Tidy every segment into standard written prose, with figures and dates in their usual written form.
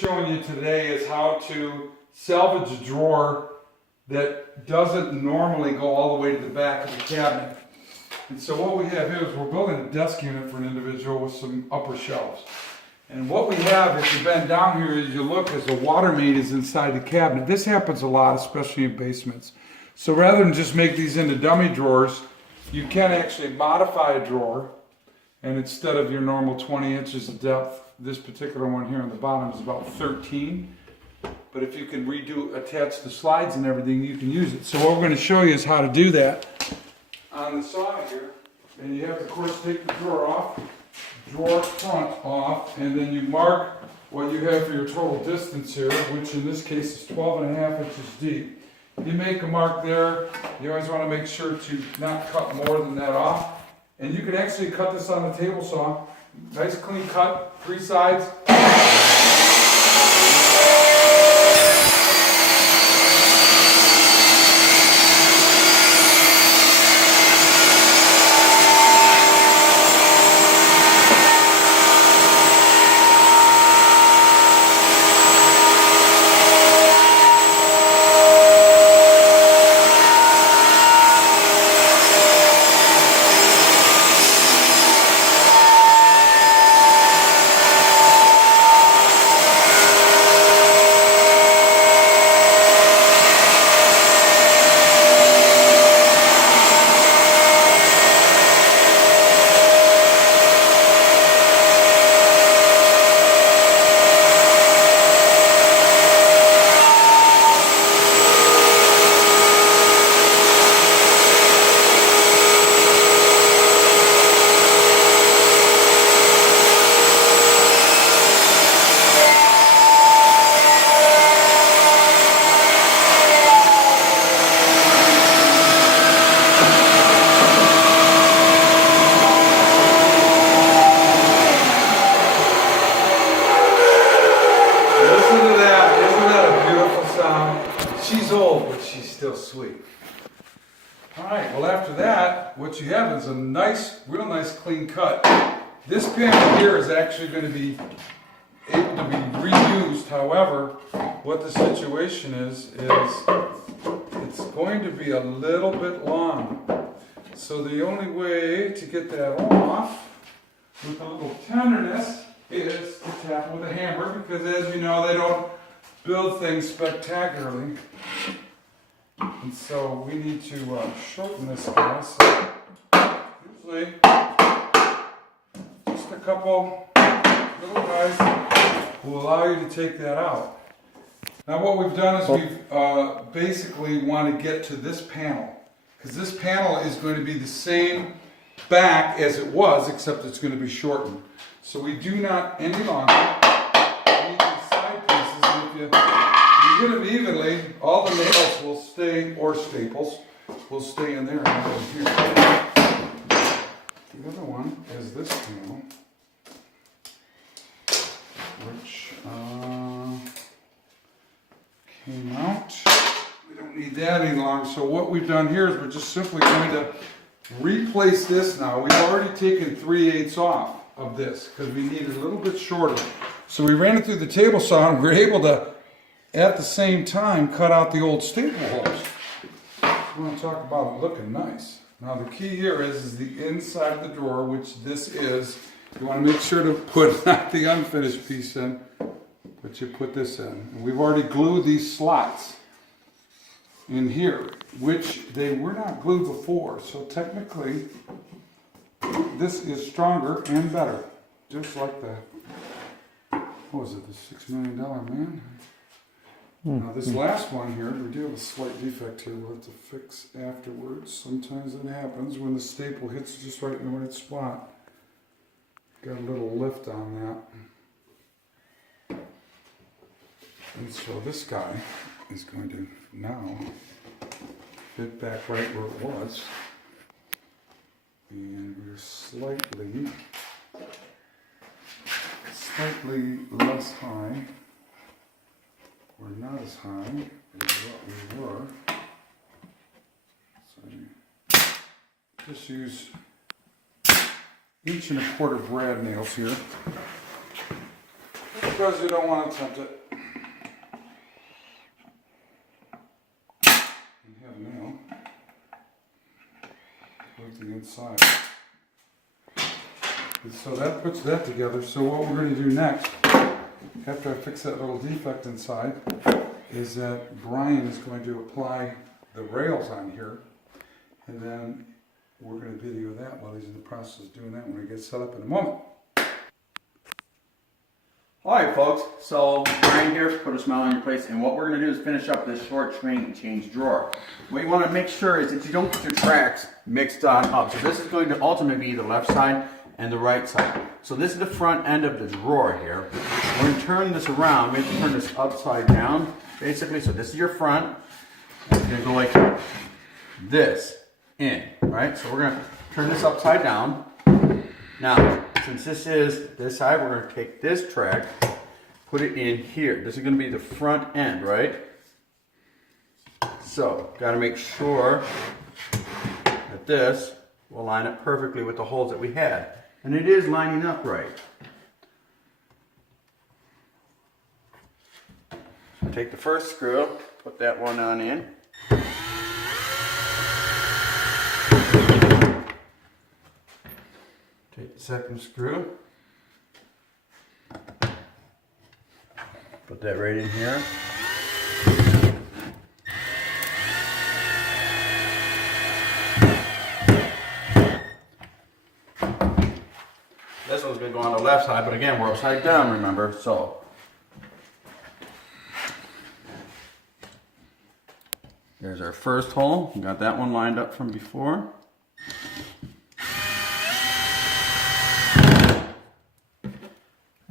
showing you today is how to salvage a drawer that doesn't normally go all the way to the back of the cabinet. And so what we have here is we're building a desk unit for an individual with some upper shelves. And what we have, if you bend down here, as you look, is the water main is inside the cabinet. This happens a lot, especially in basements. So rather than just make these into dummy drawers, you can actually modify a drawer. And instead of your normal 20 inches of depth, this particular one here on the bottom is about 13. But if you can attach the slides and everything, you can use it. So what we're going to show you is how to do that on the side here. And you have to, of course, take the drawer off, drawer front off, and then you mark what you have for your total distance here, which in this case is 12.5 inches deep. You make a mark there. You always want to make sure to not cut more than that off. And you can actually cut this on the table saw. Nice clean cut, 3 sides. She's old, but she's still sweet. All right, well after that, what you have is a nice, real nice clean cut. This panel here is actually going to be able to be reused. However, what the situation is it's going to be a little bit long. So the only way to get that off with a little tenderness is to tap with a hammer, because as you know, they don't build things spectacularly. And so we need to shorten this guy. So usually just a couple little guys will allow you to take that out. Now what we've done is we've basically want to get to this panel, because this panel is going to be the same back as it was, except it's going to be shortened. So we do not any longer need these side pieces. And if you hit them evenly, all the nails will stay, or staples, will stay in there and over here. The other one is this panel, which came out. We don't need that any longer. So what we've done here is we're just simply going to replace this now. We've already taken 3/8 off of this because we need it a little bit shorter. So we ran it through the table saw and we were able to, at the same time, cut out the old staple holes. We want to talk about it looking nice. Now the key here is the inside of the drawer, which this is. You want to make sure to put not the unfinished piece in, but you put this in. And we've already glued these slots in here, which they were not glued before. So technically, this is stronger and better. Just like the, what was it, the $6 Million Man? Now this last one here, we do have a slight defect here we'll have to fix afterwards. Sometimes it happens when the staple hits just right in the right spot. Got a little lift on that. And so this guy is going to now fit back right where it was. And we're slightly less high. We're not as high as what we were. So you just use 1 1/4 brad nails here. because you don't want to tempt it. You have a nail. With the inside. And so that puts that together. So what we're going to do next, after I fix that little defect inside, is that Brian is going to apply the rails on here, and then we're going to video that while he's in the process of doing that when he gets set up in a moment. Alright folks, so Brian here, put a smile on your face, and what we're going to do is finish up this short shrink change drawer. What you want to make sure is that you don't get your tracks mixed on up. So this is going to ultimately be the left side and the right side. So this is the front end of the drawer here. We're going to turn this around. We have to turn this upside down, basically. So this is your front. It's going to go like this in, right? So we're going to turn this upside down. Now, since this is this side, we're going to take this track, put it in here. This is going to be the front end, right? So, got to make sure that this will line up perfectly with the holes that we had. And it is lining up right. So take the first screw, put that one on in. Take the second screw, put that right in here. This one's going to go on the left side, but again, we're upside down, remember, so. There's our first hole. We got that one lined up from before.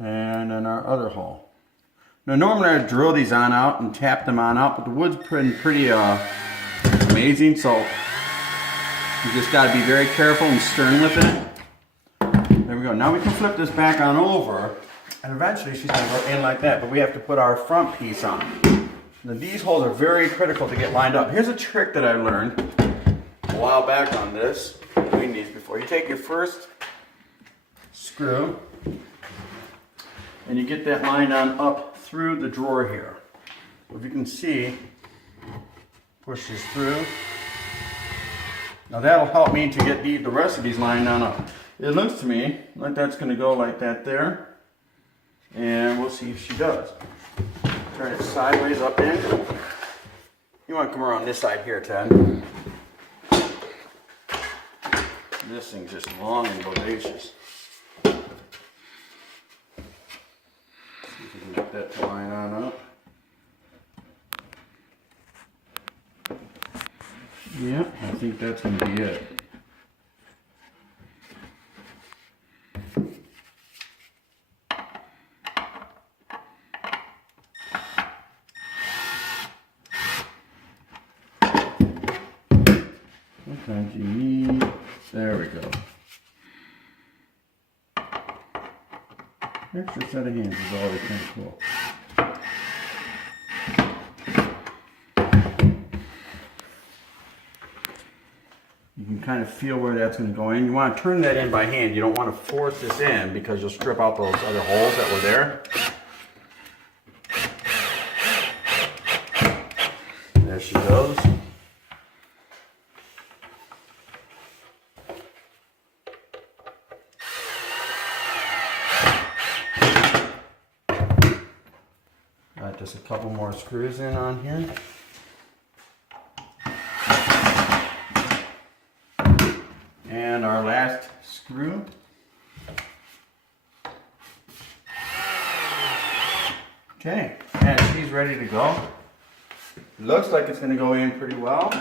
And then our other hole. Now normally I drill these on out and tap them on out, but the wood's pretty amazing, so you just got to be very careful and stern with it. There we go. Now we can flip this back on over, and eventually she's going to go in like that, but we have to put our front piece on. Now these holes are very critical to get lined up. Here's a trick that I learned a while back on this, doing these before. You take your first screw, and you get that line on up through the drawer here. If you can see, push this through. Now that'll help me to get the rest of these lined on up. It looks to me like that's going to go like that there. And we'll see if she does. Turn it sideways up in. You want to come around this side here, Ted. This thing's just long and bodacious. Get that to line on up. Yeah, I think that's going to be it. Sometimes you need, there we go. Extra set of hands is always kind of cool. You can kind of feel where that's going to go in. You want to turn that in by hand. You don't want to force this in because you'll strip out those other holes that were there. There she goes. Just a couple more screws in on here. And our last screw. Okay, and she's ready to go. Looks like it's going to go in pretty well.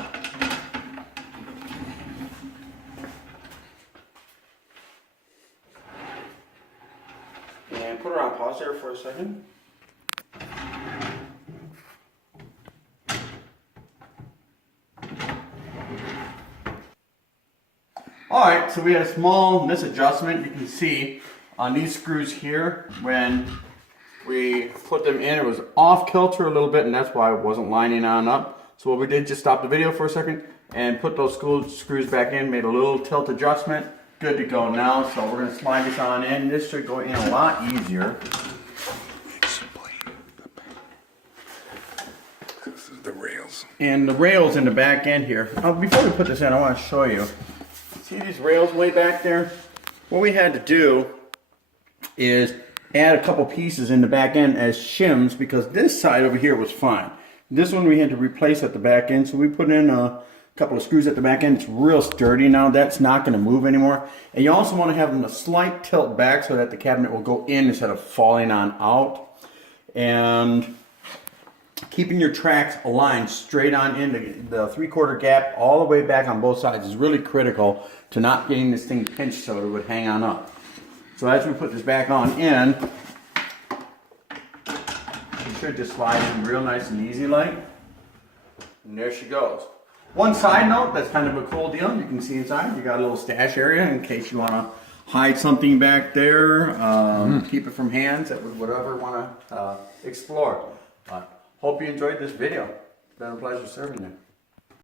And put her on pause there for a second. Alright, so we had a small misadjustment. You can see on these screws here, when we put them in, it was off kilter a little bit, and that's why it wasn't lining on up. So what we did, just stop the video for a second and put those screws back in, made a little tilt adjustment. Good to go now. So we're going to slide this on in. This should go in a lot easier. rails. And the rails in the back end here. Before we put this in, I want to show you. See these rails way back there? What we had to do is add a couple pieces in the back end as shims because this side over here was fine. This one we had to replace at the back end, so we put in a couple of screws at the back end. It's real sturdy now. That's not going to move anymore. And you also want to have them a slight tilt back so that the cabinet will go in instead of falling on out. And keeping your tracks aligned straight on into the 3/4 gap all the way back on both sides is really critical to not getting this thing pinched so it would hang on up. So as we put this back on in, she should just slide in real nice and easy like. And there she goes. One side note, that's kind of a cool deal. You can see inside, you got a little stash area in case you want to hide something back there, keep it from hands that would whatever want to explore. Hope you enjoyed this video. It's been a pleasure serving you.